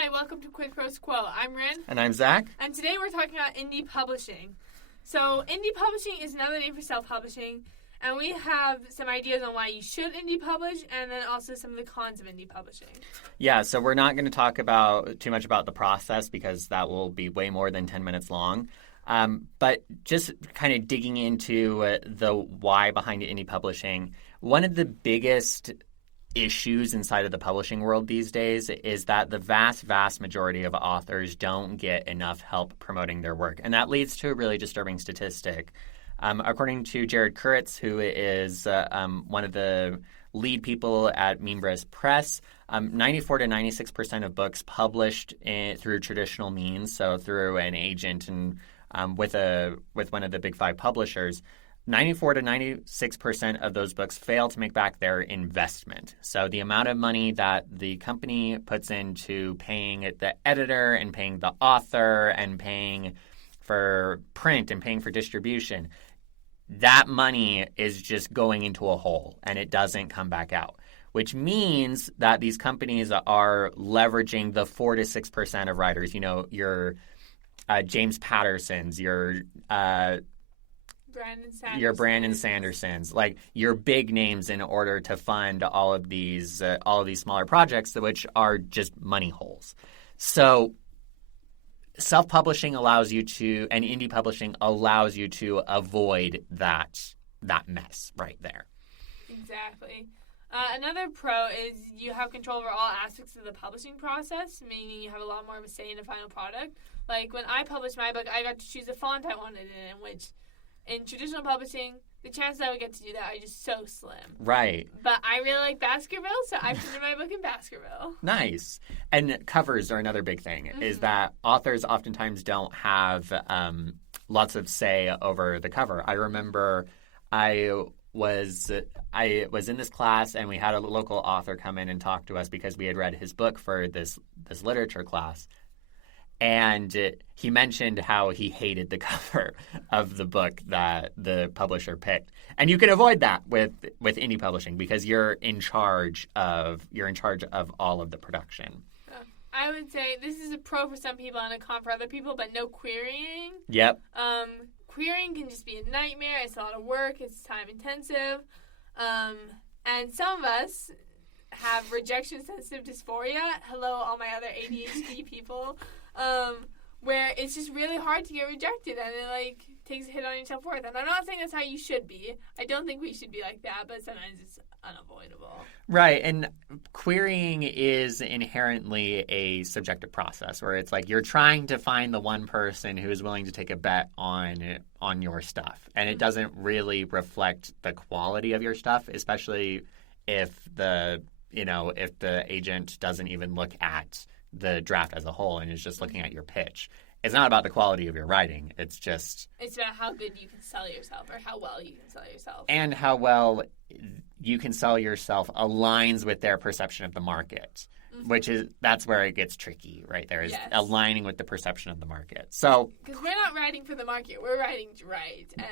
Hi, welcome to Quid Pro Quo. I'm Rin. And I'm Zach. And today we're talking about indie publishing. So indie publishing is another name for self-publishing. And we have some ideas on why you should indie publish and then also some of the cons of indie publishing. Yeah, so we're not going to talk about too much about the process because that will be way more than 10 minutes long. But just kind of digging into the why behind indie publishing, one of the biggest issues inside of the publishing world these days is that the vast majority of authors don't get enough help promoting their work. And that leads to a really disturbing statistic. According to Jared Kuritz, who is one of the lead people at Mimbres Press, 94 to 96% of books published through traditional means, so through an agent and with one of the big five publishers, 94 to 96% of those books fail to make back their investment. So the amount of money that the company puts into paying the editor and paying the author and paying for print and paying for distribution, that money is just going into a hole and it doesn't come back out, which means that these companies are leveraging the 4 to 6% of writers, your James Pattersons, your Brandon Sandersons, like your big names, in order to fund all of these smaller projects, which are just money holes. So self-publishing allows you to, and indie publishing allows you to avoid that mess right there. Exactly. Another pro is you have control over all aspects of the publishing process, meaning you have a lot more of a say in the final product. Like when I published my book, I got to choose the font I wanted in, which in traditional publishing, the chances I would get to do that are just so slim. Right. But I really like Baskerville, so I printed my book in Baskerville. Nice. And covers are another big thing, is that authors oftentimes don't have lots of say over the cover. I remember I was in this class and we had a local author come in and talk to us because we had read his book for this literature class. And he mentioned how he hated the cover of the book that the publisher picked. And you can avoid that with indie publishing because you're in charge of all of the production. I would say this is a pro for some people and a con for other people, but no querying. Yep. Querying can just be a nightmare. It's a lot of work. It's time intensive. And some of us have rejection-sensitive dysphoria. Hello, all my other ADHD people. Where it's just really hard to get rejected and it takes a hit on your self-worth. And I'm not saying that's how you should be. I don't think we should be like that, but sometimes it's unavoidable. Right, and querying is inherently a subjective process where it's like you're trying to find the one person who is willing to take a bet on your stuff. And it doesn't really reflect the quality of your stuff, especially if the agent doesn't even look at the draft as a whole and is just looking at your pitch. It's not about the quality of your writing. It's about how good you can sell yourself or how well you can sell yourself. And how well you can sell yourself aligns with their perception of the market, that's where it gets tricky right there, is aligning with the perception of the market. So, because we're not writing for the market, we're writing to write, and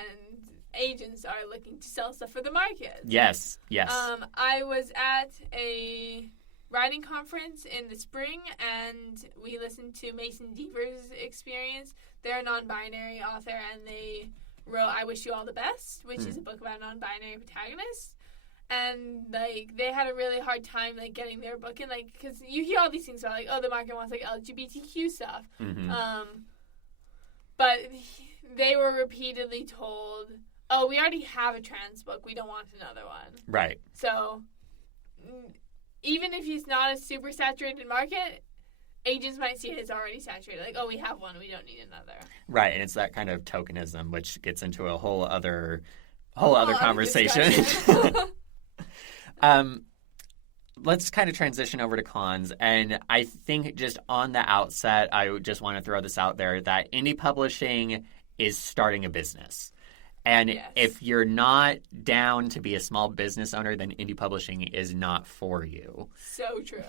agents are looking to sell stuff for the market. Yes. I was at a writing conference in the spring, and we listened to Mason Deaver's experience. They're a non-binary author, and they wrote I Wish You All the Best, which is a book about non-binary protagonists. And, they had a really hard time, getting their book in, because you hear all these things about, the market wants, LGBTQ stuff. Mm-hmm. But they were repeatedly told, oh, we already have a trans book. We don't want another one. Right. So even if he's not a super saturated market, agents might see it as already saturated. We have one, we don't need another. Right, and it's that kind of tokenism, which gets into a whole other conversation. Let's kind of transition over to cons. And I think just on the outset, I would just want to throw this out there that indie publishing is starting a business. And if you're not down to be a small business owner, then indie publishing is not for you. So true.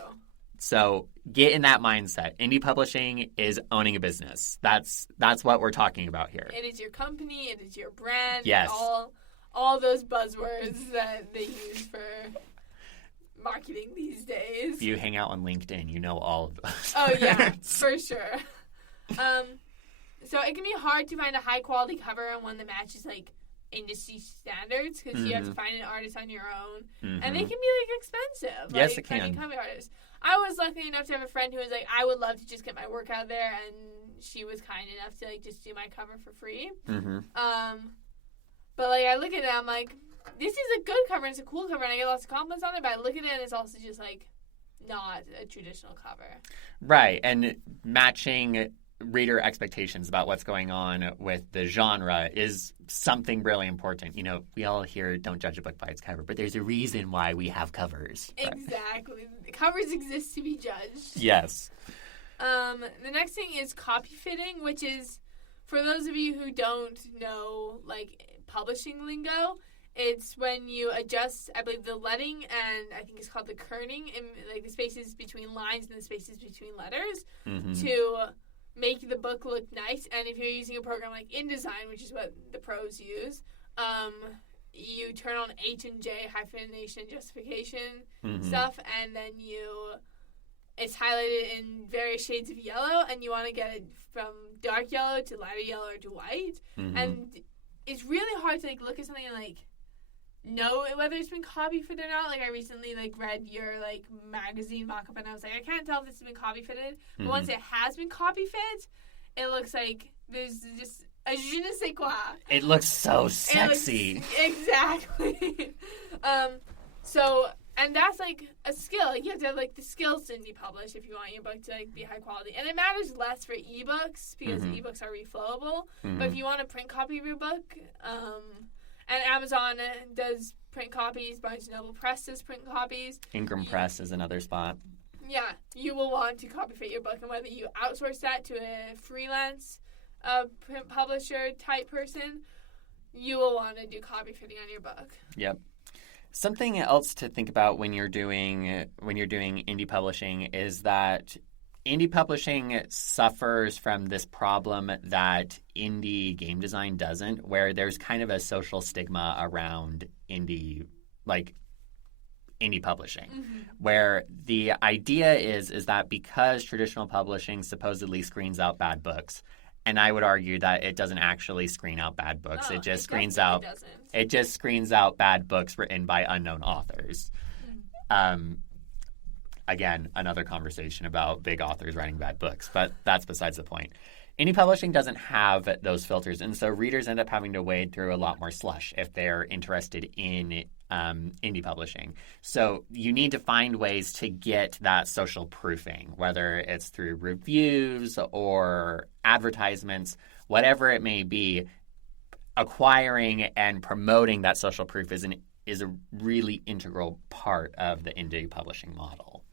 So get in that mindset. Indie publishing is owning a business. That's what we're talking about here. It is your company. It is your brand. Yes. All those buzzwords that they use marketing these days. If you hang out on LinkedIn, you know all of those. Oh, yeah, for sure. So it can be hard to find a high-quality cover and one that matches, like, industry standards because you have to find an artist on your own. And they can be, like, expensive. Yes, like, it can. finding cover artists. I was lucky enough to have a friend who was like, I would love to just get my work out there, and she was kind enough to, like, just do my cover for free. But, like, I look at it, I'm like, this is a good cover, and it's a cool cover, and I get lots of compliments on it, but I look at it, and it's also just, like, not a traditional cover. Right, and matching reader expectations about what's going on with the genre is something really important. You know, we all hear don't judge a book by its cover, but there's a reason why we have covers. Exactly. Covers exist to be judged. Yes. The next thing is copy fitting, which is, for those of you who don't know, like, publishing lingo, it's when you adjust, I believe, the leading and I think it's called the kerning, in, like, the spaces between lines and the spaces between letters to make the book look nice. And if you're using a program like InDesign, which is what the pros use, you turn on H and J, hyphenation, justification stuff, and then it's highlighted in various shades of yellow, and you want to get it from dark yellow to lighter yellow or to white. And it's really hard to, like, look at something and, like, know whether it's been copy fitted or not. Like, I recently, like, read your, like, magazine mock-up, and I was like, I can't tell if this has been copy fitted. But once it has been copy fit, it looks like there's just a je ne sais quoi. It looks so sexy. Exactly. And that's, like, a skill. Like, you have to have, like, the skills to indie publish if you want your book to, like, be high quality. And it matters less for ebooks because ebooks are reflowable. But if you want a print copy of your book, and Amazon does print copies, Barnes & Noble Press does print copies. Ingram Press is another spot. Yeah, you will want to copy fit your book, and whether you outsource that to a freelance print publisher type person, you will want to do copy fitting on your book. Yep. Something else to think about when you're doing indie publishing is that indie publishing suffers from this problem that indie game design doesn't, where there's kind of a social stigma around indie publishing, where the idea is that because traditional publishing supposedly screens out bad books, and I would argue that it doesn't actually screen out bad books. It just screens out bad books written by unknown authors. Again, another conversation about big authors writing bad books, but that's besides the point. Indie publishing doesn't have those filters, and so readers end up having to wade through a lot more slush if they're interested in indie publishing. So you need to find ways to get that social proofing, whether it's through reviews or advertisements, whatever it may be. Acquiring and promoting that social proof is a really integral part of the indie publishing model.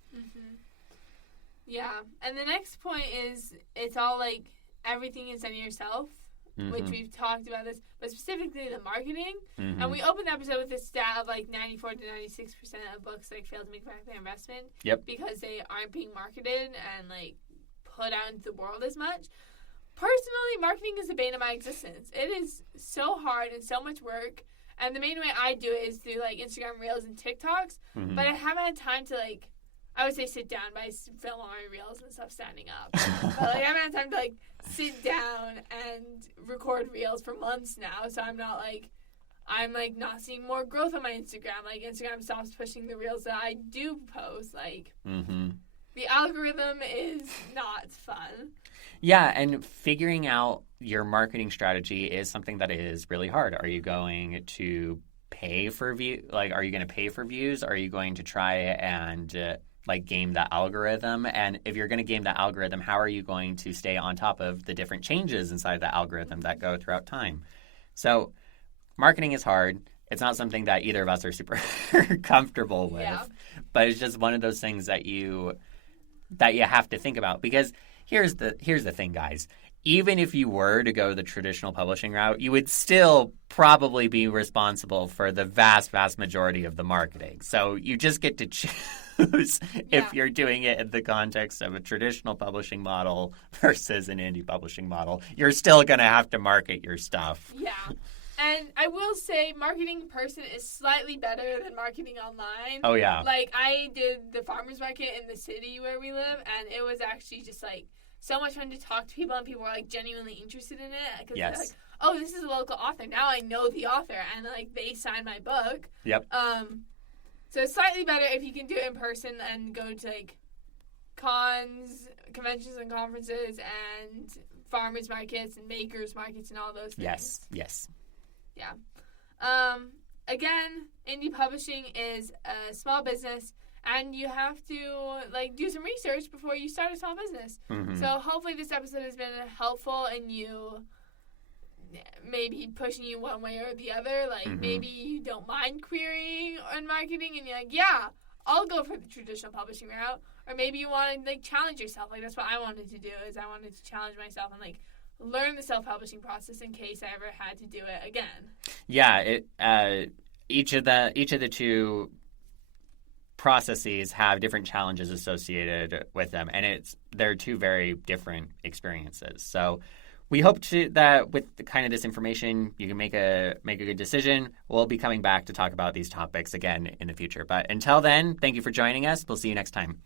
Yeah, and the next point is it's all, like, everything is on yourself, which we've talked about this, but specifically the marketing. And we opened the episode with a stat of, like, 94 to 96% of books, like, fail to make back their investment because they aren't being marketed and, like, put out into the world as much. Personally, marketing is the bane of my existence. It is so hard and so much work, and the main way I do it is through, like, Instagram Reels and TikToks, but I haven't had time to, like, I would say sit down, but I film all my reels and stuff standing up. But, like, I haven't had time to, like, sit down and record reels for months now, so I'm not not seeing more growth on my Instagram. Like, Instagram stops pushing the reels that I do post. Like, the algorithm is not fun. Yeah, and figuring out your marketing strategy is something that is really hard. Are you going to pay for views? Like, are you going to pay for views? Are you going to try and game the algorithm? And if you're going to game the algorithm, how are you going to stay on top of the different changes inside the algorithm that go throughout time? So marketing is hard. It's not something that either of us are super comfortable with, but it's just one of those things that you have to think about. Because here's the thing, guys. Even if you were to go the traditional publishing route, you would still probably be responsible for the vast, vast majority of the marketing. So you just get to choose if you're doing it in the context of a traditional publishing model versus an indie publishing model. You're still going to have to market your stuff. Yeah. And I will say marketing in person is slightly better than marketing online. Oh, yeah. Like, I did the farmer's market in the city where we live, and it was actually just, like, so much fun to talk to people, and people were, like, genuinely interested in it. Cause Yes. they're like, oh, this is a local author. Now I know the author, and, like, they signed my book. Yep. So it's slightly better if you can do it in person and go to, like, cons, conventions and conferences, and farmers markets and makers markets and all those things. Yes. Yeah. Again, indie publishing is a small business, and you have to like do some research before you start a small business. Mm-hmm. So hopefully this episode has been helpful in you maybe pushing you one way or the other. Like maybe you don't mind querying and marketing, and you're like, yeah, I'll go for the traditional publishing route. Or maybe you want to like challenge yourself. Like that's what I wanted to do. Is I wanted to challenge myself and like learn the self-publishing process in case I ever had to do it again. Yeah, each of the two processes have different challenges associated with them, and they're two very different experiences. So we hope that with kind of this information, you can make a good decision. We'll be coming back to talk about these topics again in the future. But until then, thank you for joining us. We'll see you next time.